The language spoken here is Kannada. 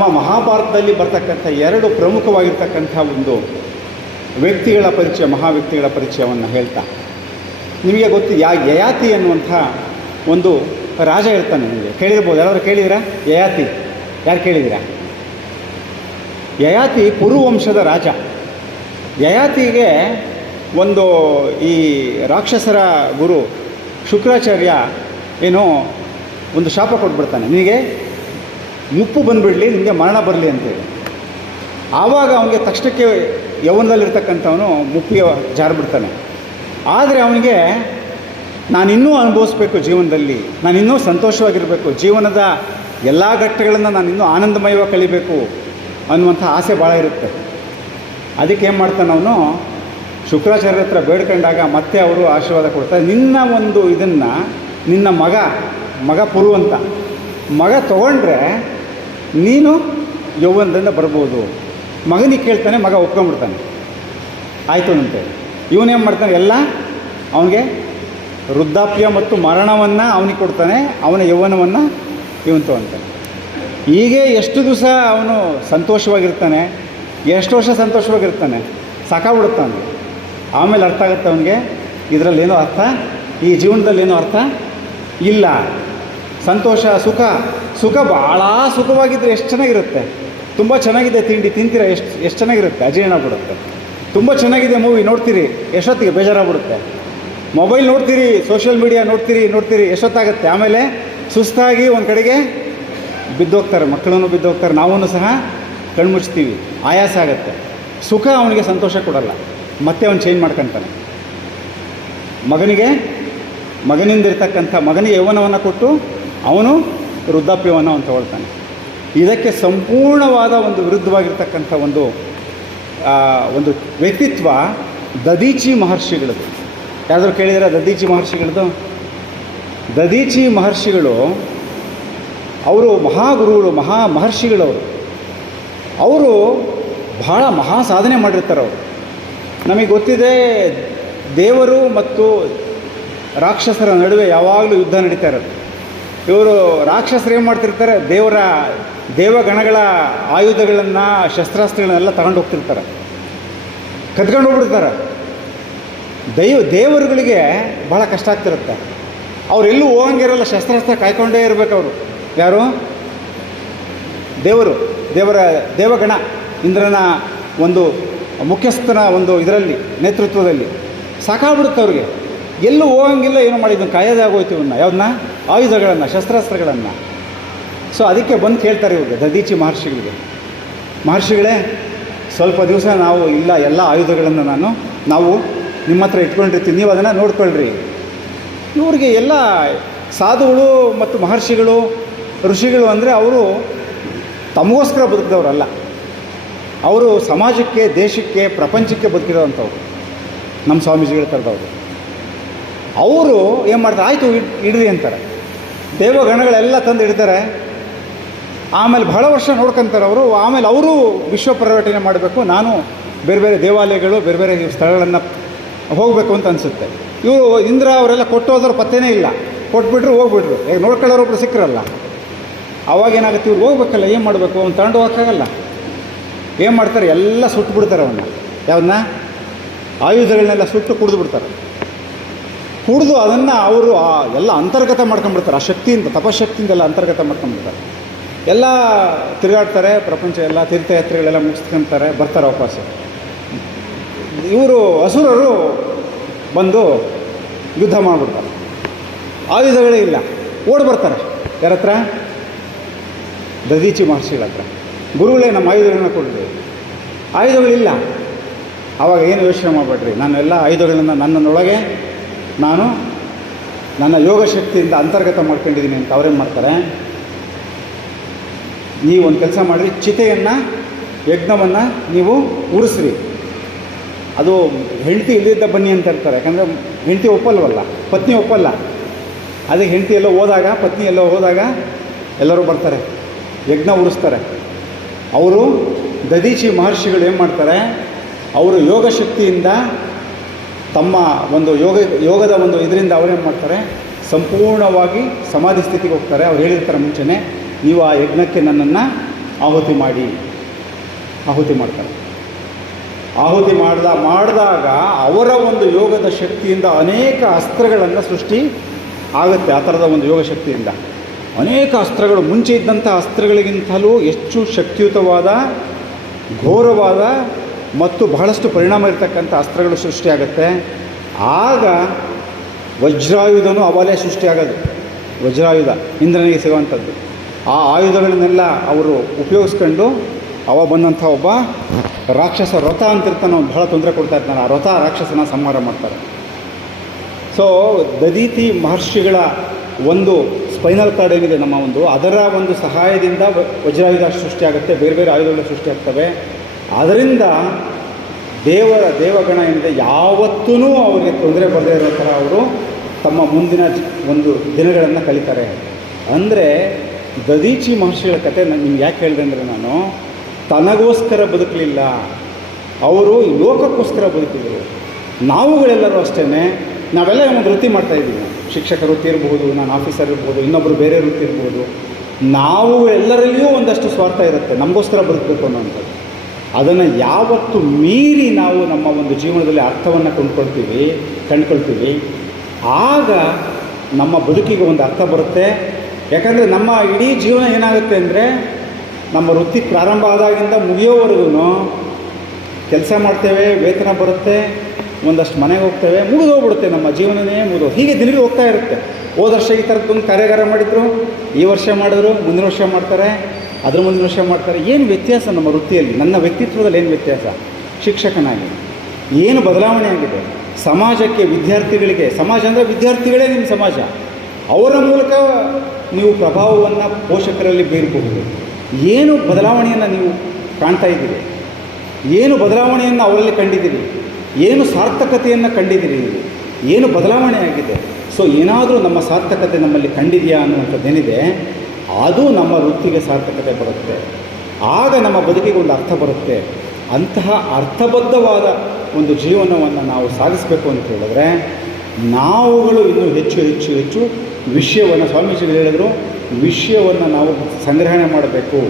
ನಮ್ಮ ಮಹಾಭಾರತದಲ್ಲಿ ಬರ್ತಕ್ಕಂಥ ಎರಡು ಪ್ರಮುಖವಾಗಿರ್ತಕ್ಕಂಥ ಒಂದು ವ್ಯಕ್ತಿಗಳ ಪರಿಚಯ, ಮಹಾವ್ಯಕ್ತಿಗಳ ಪರಿಚಯವನ್ನು ಹೇಳ್ತಾ. ನಿಮಗೆ ಗೊತ್ತು, ಯಾ ಯಯಾತಿ ಅನ್ನುವಂಥ ಒಂದು ರಾಜ ಇರ್ತಾನೆ ನಿಮಗೆ. ಕೇಳಿರ್ಬೋದು, ಯಾರಾದರೂ ಕೇಳಿದಿರಾ ಯಯಾತಿ. ಯಾರು ಕೇಳಿದಿರಾ ಯಯಾತಿ ಪುರುವಂಶದ ರಾಜ. ಯಯಾತಿಗೆ ಒಂದು ಈ ರಾಕ್ಷಸರ ಗುರು ಶುಕ್ರಾಚಾರ್ಯ ಏನೋ ಒಂದು ಶಾಪ ಕೊಟ್ಬಿಡ್ತಾನೆ. ನಿನಗೆ? ಮುಪ್ಪು ಬಂದುಬಿಡಲಿ, ನಿಮಗೆ ಮರಣ ಬರಲಿ ಅಂತೇಳಿ. ಆವಾಗ ಅವನಿಗೆ ತಕ್ಷಣಕ್ಕೆ ಯೌವನದಲ್ಲಿರ್ತಕ್ಕಂಥವನು ಮುಪ್ಪಿಗೆ ಜಾರಿಬಿಡ್ತಾನೆ. ಆದರೆ ಅವನಿಗೆ, ನಾನಿನ್ನೂ ಅನುಭವಿಸ್ಬೇಕು ಜೀವನದಲ್ಲಿ, ನಾನಿನ್ನೂ ಸಂತೋಷವಾಗಿರಬೇಕು, ಜೀವನದ ಎಲ್ಲ ಘಟ್ಟಗಳನ್ನು ನಾನಿನ್ನೂ ಆನಂದಮಯವಾಗಿ ಕಳಿಬೇಕು ಅನ್ನುವಂಥ ಆಸೆ ಭಾಳ ಇರುತ್ತೆ. ಅದಕ್ಕೆ ಏನು ಮಾಡ್ತಾನೆ ಅವನು? ಶುಕ್ರಾಚಾರ್ಯ ಹತ್ರ ಬೇಡ್ಕೊಂಡಾಗ ಮತ್ತೆ ಅವರು ಆಶೀರ್ವಾದ ಕೊಡ್ತಾರೆ. ನಿನ್ನ ಒಂದು ಇದನ್ನು, ನಿನ್ನ ಮಗ ಮಗ ಪುರು ಅಂತ, ಮಗ ತಗೊಂಡ್ರೆ ನೀನು ಯೌವನದಿಂದ ಬರ್ಬೋದು. ಮಗನಿಗೆ ಕೇಳ್ತಾನೆ, ಮಗ ಒಪ್ಕೊಂಡ್ಬಿಡ್ತಾನೆ. ಆಯಿತು ಅಂತೆ ಇವನೇನು ಮಾಡ್ತಾನೆ, ಎಲ್ಲ ಅವನಿಗೆ ವೃದ್ಧಾಪ್ಯ ಮತ್ತು ಮರಣವನ್ನು ಅವನಿಗೆ ಕೊಡ್ತಾನೆ, ಅವನ ಯೌವನವನ್ನು ಇವನು ತಗೊಂತಾನೆ ಹೀಗೆ ಎಷ್ಟು ದಿವಸ ಅವನು ಸಂತೋಷವಾಗಿರ್ತಾನೆ, ಎಷ್ಟು ವರ್ಷ ಸಂತೋಷವಾಗಿರ್ತಾನೆ, ಸಾಕಾಗ್ಬಿಡುತ್ತಾನೆ. ಆಮೇಲೆ ಅರ್ಥ ಆಗುತ್ತೆ ಅವನಿಗೆ. ಇದರಲ್ಲೇನೋ ಅರ್ಥ? ಈ ಜೀವನದಲ್ಲೇನೋ ಅರ್ಥ? ಇಲ್ಲ. ಸಂತೋಷ, ಸುಖ. ಸುಖ ಭಾಳ ಸುಖವಾಗಿದ್ದರೆ ಎಷ್ಟು ಚೆನ್ನಾಗಿರುತ್ತೆ? ತುಂಬ ಚೆನ್ನಾಗಿದೆ ತಿಂಡಿ, ತಿಂತೀರ ಎಷ್ಟು ಎಷ್ಟು ಚೆನ್ನಾಗಿರುತ್ತೆ? ಅಜೀರ್ಣ ಆಗ್ಬಿಡುತ್ತೆ ತುಂಬ ಚೆನ್ನಾಗಿದೆ ಮೂವಿ ನೋಡ್ತೀರಿ ಎಷ್ಟೊತ್ತಿಗೆ ಬೇಜಾರಾಗ್ಬಿಡುತ್ತೆ. ಮೊಬೈಲ್ ನೋಡ್ತೀರಿ ಸೋಷಿಯಲ್ ಮೀಡಿಯಾ ನೋಡ್ತೀರಿ ನೋಡ್ತೀರಿ ಎಷ್ಟೊತ್ತಾಗುತ್ತೆ ಆಮೇಲೆ ಸುಸ್ತಾಗಿ ಒಂದು ಕಡೆಗೆ ಬಿದ್ದೋಗ್ತಾರೆ, ಮಕ್ಕಳನ್ನು ಬಿದ್ದೋಗ್ತಾರೆ ನಾವೂ ಸಹ ಕಣ್ಮುಚ್ತೀವಿ. ಆಯಾಸ ಆಗುತ್ತೆ. ಸುಖ ಅವನಿಗೆ ಸಂತೋಷ ಕೊಡಲ್ಲ. ಮತ್ತೆ ಅವನು ಚೇಂಜ್ ಮಾಡ್ಕೊತಾನೆ. ಮಗನಿಗೆ ಮಗನಿಂದ ಇರ್ತಕ್ಕಂಥ ಮಗನಿಗೆ ಯೌವನವನ್ನು ಕೊಟ್ಟು ಅವನು ವೃದ್ಧಾಪ್ಯವನ್ನು ಅವನು ತಗೊಳ್ತಾನೆ. ಇದಕ್ಕೆ ಸಂಪೂರ್ಣವಾದ ಒಂದು ವಿರುದ್ಧವಾಗಿರ್ತಕ್ಕಂಥ ಒಂದು ಒಂದು ವ್ಯಕ್ತಿತ್ವ ದದೀಚಿ ಮಹರ್ಷಿಗಳದ್ದು. ಯಾರಾದರೂ ಕೇಳಿದರೆ ದದೀಚಿ ಮಹರ್ಷಿಗಳದ್ದು? ದದೀಚಿ ಮಹರ್ಷಿಗಳು, ಅವರು ಮಹಾಗುರುಗಳು, ಮಹಾ ಮಹರ್ಷಿಗಳವರು. ಅವರು ಬಹಳ ಮಹಾ ಸಾಧನೆ ಮಾಡಿರ್ತಾರೆ ಅವರು ನಮಗೆ ಗೊತ್ತಿದೆ, ದೇವರು ಮತ್ತು ರಾಕ್ಷಸರ ನಡುವೆ ಯಾವಾಗಲೂ ಯುದ್ಧ ನಡೀತಾ ಇರೋದು. ಇವರು ರಾಕ್ಷಸರು ಏನು ಮಾಡ್ತಿರ್ತಾರೆ? ದೇವರ, ದೇವಗಣಗಳ ಆಯುಧಗಳನ್ನು, ಶಸ್ತ್ರಾಸ್ತ್ರಗಳನ್ನೆಲ್ಲ ತಗೊಂಡು ಹೋಗ್ತಿರ್ತಾರೆ. ಕದ್ಕೊಂಡು ಹೋಗ್ಬಿಡ್ತಾರೆ. ದೈವ, ದೇವರುಗಳಿಗೆ ಭಾಳ ಕಷ್ಟ ಆಗ್ತಿರುತ್ತೆ. ಅವರೆಲ್ಲೂ ಹೋಗಂಗಿರಲ್ಲ ಶಸ್ತ್ರಾಸ್ತ್ರ ಕಾಯ್ಕೊಂಡೇ ಇರಬೇಕು ಅವರು. ಯಾರು? ದೇವರು, ದೇವರ, ದೇವಗಣ, ಇಂದ್ರನ ಒಂದು ಮುಖ್ಯಸ್ಥನ ಒಂದು ಇದರಲ್ಲಿ, ನೇತೃತ್ವದಲ್ಲಿ. ಸಾಕಾಗ್ಬಿಡುತ್ತೆ ಅವ್ರಿಗೆ. ಎಲ್ಲೂ ಹೋಗಂಗಿಲ್ಲ, ಏನು ಮಾಡಿದ್ದು, ಕಾಯದೇ ಆಗೋಯ್ತು ಇವನ್ನ ಯಾವ್ದನ್ನ ಆಯುಧಗಳನ್ನು, ಶಸ್ತ್ರಾಸ್ತ್ರಗಳನ್ನು. ಸೊ ಅದಕ್ಕೆ ಬಂದು ಕೇಳ್ತಾರೆ ಇವ್ರಿಗೆ ದದೀಚಿ ಮಹರ್ಷಿಗಳಿಗೆ. ಮಹರ್ಷಿಗಳೇ, ಸ್ವಲ್ಪ ದಿವಸ ನಾವು ಇಲ್ಲ, ಎಲ್ಲ ಆಯುಧಗಳನ್ನು ನಾನು, ನಾವು ನಿಮ್ಮ ಹತ್ರ ಇಟ್ಕೊಂಡಿರ್ತೀನಿ ನೀವು ಅದನ್ನು ನೋಡ್ಕೊಳ್ರಿ. ಇವ್ರಿಗೆ ಎಲ್ಲ ಸಾಧುಗಳು ಮತ್ತು ಮಹರ್ಷಿಗಳು, ಋಷಿಗಳು ಅಂದರೆ ಅವರು ತಮಗೋಸ್ಕರ ಬದುಕಿದವರಲ್ಲ. ಅವರು ಸಮಾಜಕ್ಕೆ, ದೇಶಕ್ಕೆ, ಪ್ರಪಂಚಕ್ಕೆ ಬದುಕಿರೋವಂಥವ್ರು. ನಮ್ಮ ಸ್ವಾಮೀಜಿಗಳು ಕರೆದವರು. ಅವರು ಏನು ಮಾಡ್ತಾರೆ, ಆಯಿತು ಇಡ್- ಇಡ್ರಿ ಅಂತಾರೆ. ದೇವಗಣಗಳೆಲ್ಲ ತಂದು ಇಡ್ತಾರೆ ಆಮೇಲೆ ಬಹಳ ವರ್ಷ ನೋಡ್ಕೊಂತಾರೆ ಅವರು. ಆಮೇಲೆ ಅವರು ವಿಶ್ವ ಪರ್ಯಟನೆ ಮಾಡಬೇಕು. ನಾನು ಬೇರೆ ಬೇರೆ ದೇವಾಲಯಗಳು, ಬೇರೆ ಬೇರೆ ಸ್ಥಳಗಳನ್ನು ಹೋಗಬೇಕು ಅಂತ ಅನಿಸುತ್ತೆ. ಇವರು ಇಂದ್ರ ಅವರೆಲ್ಲ ಕೊಟ್ಟು ಹೋದ್ರೆ ಪತ್ತೆನೇ ಇಲ್ಲ. ಕೊಟ್ಬಿಟ್ರು ಹೋಗ್ಬಿಟ್ರು. ಈಗ ನೋಡ್ಕೊಳ್ಳೋರು ಒಬ್ರು ಸಿಕ್ಕರಲ್ಲ. ಅವಾಗ ಏನಾಗುತ್ತೆ? ಇವ್ರು ಹೋಗ್ಬೇಕಲ್ಲ, ಏನು ಮಾಡಬೇಕು? ಅವ್ನು ತಗೊಂಡು ಹೋಗೋಕ್ಕಾಗಲ್ಲ. ಏನು ಮಾಡ್ತಾರೆ? ಎಲ್ಲ ಸುಟ್ಟು ಬಿಡ್ತಾರೆ ಅವನ್ನ ಯಾವನ್ನ ಆಯುಧಗಳನ್ನೆಲ್ಲ ಸುಟ್ಟು ಕುಡಿದು ಬಿಡ್ತಾರೆ. ಕುಡಿದು ಅದನ್ನು ಅವರು ಆ ಎಲ್ಲ ಅಂತರ್ಗತ ಮಾಡ್ಕೊಂಡ್ಬಿಡ್ತಾರೆ. ಆ ಶಕ್ತಿಯಿಂದ, ತಪಶಕ್ತಿಯಿಂದ ಎಲ್ಲ ಅಂತರ್ಗತ ಮಾಡ್ಕೊಂಡ್ಬಿಡ್ತಾರೆ. ಎಲ್ಲ ತಿರುಗಾಡ್ತಾರೆ, ಪ್ರಪಂಚ ಎಲ್ಲ ತೀರ್ಥಯಾತ್ರೆಗಳೆಲ್ಲ ಮುಗಿಸ್ಕೊಂತಾರೆ, ಬರ್ತಾರೆ ವಾಪಸ್. ಇವರು ಅಸುರರು ಬಂದು ಯುದ್ಧ ಮಾಡಿಬಿಡ್ತಾರೆ. ಆಯುಧಗಳೇ ಇಲ್ಲ. ಓಡಿ ಬರ್ತಾರೆ. ಯಾರ ಹತ್ರ? ದದೀಚಿ ಮಹರ್ಷಿಗಳ ಹತ್ರ. ಗುರುಗಳೇ ನಮ್ಮ ಆಯುಧಗಳನ್ನ ಕೊಡಿದ್ವಿ ಆಯುಧಗಳಿಲ್ಲ. ಆವಾಗ ಏನು ಯೋಚನೆ ಮಾಡಬೇಡ್ರಿ? ನಾನು ಎಲ್ಲ ಆಯುಧಗಳನ್ನು ನನ್ನನ್ನೊಳಗೆ ನಾನು ನನ್ನ ಯೋಗ ಶಕ್ತಿಯಿಂದ ಅಂತರ್ಗತ ಮಾಡ್ಕೊಂಡಿದ್ದೀನಿ ಅಂತ ಅವ್ರೇನು ಮಾಡ್ತಾರೆ? ನೀವು ಒಂದು ಕೆಲಸ ಮಾಡಿರಿ, ಚಿತೆಯನ್ನು, ಯಜ್ಞವನ್ನು ನೀವು ಉರಿಸ್ರಿ ಅದು ಹೆಂಡತಿ ಇಲ್ಲಿದ್ದ ಬನ್ನಿ ಅಂತ ಇರ್ತಾರೆ ಯಾಕಂದರೆ ಹೆಂಡತಿ ಒಪ್ಪಲ್ವಲ್ಲ, ಪತ್ನಿ ಒಪ್ಪಲ್ಲ. ಅದೇ ಹೆಂಡತಿ ಎಲ್ಲೋ ಹೋದಾಗ, ಪತ್ನಿ ಎಲ್ಲೋ ಹೋದಾಗ ಎಲ್ಲರೂ ಬರ್ತಾರೆ, ಯಜ್ಞ ಉಡಿಸ್ತಾರೆ. ಅವರು ದದೀಚಿ ಮಹರ್ಷಿಗಳು ಏನು ಮಾಡ್ತಾರೆ, ಅವರು ಯೋಗ ಶಕ್ತಿಯಿಂದ ತಮ್ಮ ಒಂದು ಯೋಗ, ಯೋಗದ ಒಂದು ಇದರಿಂದ ಅವರೇನು ಮಾಡ್ತಾರೆ? ಸಂಪೂರ್ಣವಾಗಿ ಸಮಾಧಿ ಸ್ಥಿತಿಗೆ ಹೋಗ್ತಾರೆ. ಅವ್ರು ಹೇಳಿರ್ತಾರೆ ಮುಂಚೆನೇ, ನೀವು ಆ ಯಜ್ಞಕ್ಕೆ ನನ್ನನ್ನು ಆಹುತಿ ಮಾಡಿ. ಆಹುತಿ ಮಾಡ್ತಾರೆ. ಆಹುತಿ ಮಾಡ್ದ, ಮಾಡಿದಾಗ ಅವರ ಒಂದು ಯೋಗದ ಶಕ್ತಿಯಿಂದ ಅನೇಕ ಅಸ್ತ್ರಗಳನ್ನು ಸೃಷ್ಟಿ ಆಗುತ್ತೆ, ಆ ಥರದ ಒಂದು ಯೋಗ ಶಕ್ತಿಯಿಂದ. ಅನೇಕ ಅಸ್ತ್ರಗಳು, ಮುಂಚೆ ಇದ್ದಂಥ ಅಸ್ತ್ರಗಳಿಗಿಂತಲೂ ಹೆಚ್ಚು ಶಕ್ತಿಯುತವಾದ, ಘೋರವಾದ ಮತ್ತು ಬಹಳಷ್ಟು ಪರಿಣಾಮ ಇರತಕ್ಕಂಥ ಅಸ್ತ್ರಗಳು ಸೃಷ್ಟಿಯಾಗುತ್ತೆ. ಆಗ ವಜ್ರಾಯುಧನೂ ಅವಾಲೇ ಸೃಷ್ಟಿಯಾಗೋದು. ವಜ್ರಾಯುಧ, ಇಂದ್ರನಿಗೆ ಸಿಗುವಂಥದ್ದು. ಆ ಆಯುಧಗಳನ್ನೆಲ್ಲ ಅವರು ಉಪಯೋಗಿಸ್ಕೊಂಡು ಅವ ಬಂದಂಥ ಒಬ್ಬ ರಾಕ್ಷಸ ವ್ರತ ಅಂತಿರ್ತಾನೆ, ಅವ್ನು ಬಹಳ ತೊಂದರೆ ಕೊಡ್ತಾ ಇರ್ತಾನೆ. ಆ ವ್ರತ ರಾಕ್ಷಸನ ಸಂಹಾರ ಮಾಡ್ತಾರೆ. ಸೊ ದದೀತಿ ಮಹರ್ಷಿಗಳ ಒಂದು ಸ್ಪೈನಲ್ ಕಾರ್ಡ್ ಏನಿದೆ ನಮ್ಮ ಒಂದು, ಅದರ ಒಂದು ಸಹಾಯದಿಂದ ವಜ್ರಾಯುಧ ಸೃಷ್ಟಿಯಾಗುತ್ತೆ. ಬೇರೆ ಬೇರೆ ಆಯುಧಗಳು ಸೃಷ್ಟಿಯಾಗ್ತವೆ. ಅದರಿಂದ ದೇವರ ದೇವಗಣ ಏನಿದೆ ಯಾವತ್ತೂ ಅವರಿಗೆ ತೊಂದರೆ ಬರದೇ ಇರೋ ಥರ ಅವರು ತಮ್ಮ ಮುಂದಿನ ಒಂದು ದಿನಗಳನ್ನು ಕಲಿತಾರೆ ಅಂದರೆ ದದೀಚಿ ಮಹರ್ಷಿಗಳ ಕತೆ ನಾನು ನಿಮ್ಗೆ ಯಾಕೆ ಹೇಳಿದೆ ಅಂದರೆ ನಾನು, ತನಗೋಸ್ಕರ ಬದುಕಲಿಲ್ಲ. ಅವರು ಲೋಕಕ್ಕೋಸ್ಕರ ಬದುಕಿದರು. ನಾವುಗಳೆಲ್ಲರೂ ಅಷ್ಟೇ ನಾವೆಲ್ಲ ಒಂದು ವೃತ್ತಿ ಮಾಡ್ತಾ ಇದ್ದೀವಿ. ಶಿಕ್ಷಕ ವೃತ್ತಿ ಇರಬಹುದು ನಾನು ಆಫೀಸರ್ ಇರ್ಬೋದು ಇನ್ನೊಬ್ಬರು ಬೇರೆ ವೃತ್ತಿ ಇರ್ಬೋದು ನಾವು ಎಲ್ಲರಲ್ಲಿಯೂ ಒಂದಷ್ಟು ಸ್ವಾರ್ಥ ಇರುತ್ತೆ. ನಮಗೋಸ್ಕರ ಬದುಕಬೇಕು ಅನ್ನೋವಂಥದ್ದು ಅದನ್ನು ಯಾವತ್ತು ಮೀರಿ ನಾವು ನಮ್ಮ ಒಂದು ಜೀವನದಲ್ಲಿ ಅರ್ಥವನ್ನು ಕೊಂಡ್ಕೊಳ್ತೀವಿ, ಕಂಡುಕೊಳ್ತೀವಿ. ಆಗ ನಮ್ಮ ಬದುಕಿಗೆ ಒಂದು ಅರ್ಥ ಬರುತ್ತೆ. ಯಾಕಂದರೆ ನಮ್ಮ ಇಡೀ ಜೀವನ ಏನಾಗುತ್ತೆ ಅಂದರೆ, ನಮ್ಮ ವೃತ್ತಿ ಪ್ರಾರಂಭ ಆದಾಗಿಂದ ಮುಗಿಯೋವರೆಗೂ ಕೆಲಸ ಮಾಡ್ತೇವೆ, ವೇತನ ಬರುತ್ತೆ, ಒಂದಷ್ಟು ಮನೆಗೆ ಹೋಗ್ತೇವೆ, ಮುಗಿದೋಗ್ಬಿಡುತ್ತೆ ನಮ್ಮ ಜೀವನನೇ ಮುಗಿದು ಹೀಗೆ ದಿನಗಳು ಹೋಗ್ತಾ ಇರುತ್ತೆ. ಹೋದ ವರ್ಷ ಈ ಥರದ್ದೊಂದು ಕಾರ್ಯಾಗಾರ ಮಾಡಿದರು. ಈ ವರ್ಷ ಮಾಡಿದ್ರು, ಮುಂದಿನ ವರ್ಷ ಮಾಡ್ತಾರೆ, ಅದ್ರ ಮುಂದಿನ ವರ್ಷ ಮಾಡ್ತಾರೆ. ಏನು ವ್ಯತ್ಯಾಸ ನಮ್ಮ ವೃತ್ತಿಯಲ್ಲಿ? ನನ್ನ ವ್ಯಕ್ತಿತ್ವದಲ್ಲಿ ಏನು ವ್ಯತ್ಯಾಸ? ಶಿಕ್ಷಕನಾಗಿ. ಏನು ಬದಲಾವಣೆ ಆಗಿದೆ? ಸಮಾಜಕ್ಕೆ ವಿದ್ಯಾರ್ಥಿಗಳಿಗೆ, ಸಮಾಜ ಅಂದರೆ ವಿದ್ಯಾರ್ಥಿಗಳೇ ನಿಮ್ಮ ಸಮಾಜ. ಅವರ ಮೂಲಕ ನೀವು ಪ್ರಭಾವವನ್ನು ಪೋಷಕರಲ್ಲಿ ಬೀರಬಹುದು. ಏನು ಬದಲಾವಣೆಯನ್ನು ನೀವು ಕಾಣ್ತಾ ಇದ್ದೀರಿ? ಏನು ಬದಲಾವಣೆಯನ್ನು ಅವರಲ್ಲಿ ಕಂಡಿದ್ದೀರಿ? ಏನು ಸಾರ್ಥಕತೆಯನ್ನು ಕಂಡಿದ್ದೀರಿ ಏನು ಬದಲಾವಣೆ ಆಗಿದೆ? ಸೊ ಏನಾದರೂ ನಮ್ಮ ಸಾರ್ಥಕತೆ ನಮ್ಮಲ್ಲಿ ಕಂಡಿದೆಯಾ ಅನ್ನುವಂಥದ್ದೇನಿದೆ, ಅದು ನಮ್ಮ ವೃತ್ತಿಗೆ ಸಾರ್ಥಕತೆ ಬರುತ್ತೆ. ಆಗ ನಮ್ಮ ಬದುಕಿಗೆ ಒಂದು ಅರ್ಥ ಬರುತ್ತೆ. ಅಂತಹ ಅರ್ಥಬದ್ಧವಾದ ಒಂದು ಜೀವನವನ್ನು ನಾವು ಸಾಗಿಸಬೇಕು ಅಂತ ಹೇಳಿದ್ರೆ, ನಾವುಗಳು ಇನ್ನೂ ಹೆಚ್ಚು ಹೆಚ್ಚು ಹೆಚ್ಚು ವಿಷಯವನ್ನು ಸ್ವಾಮೀಜಿಗಳು ಹೇಳಿದರು, ವಿಷಯವನ್ನು ನಾವು ಸಂಗ್ರಹಣೆ ಮಾಡಬೇಕು.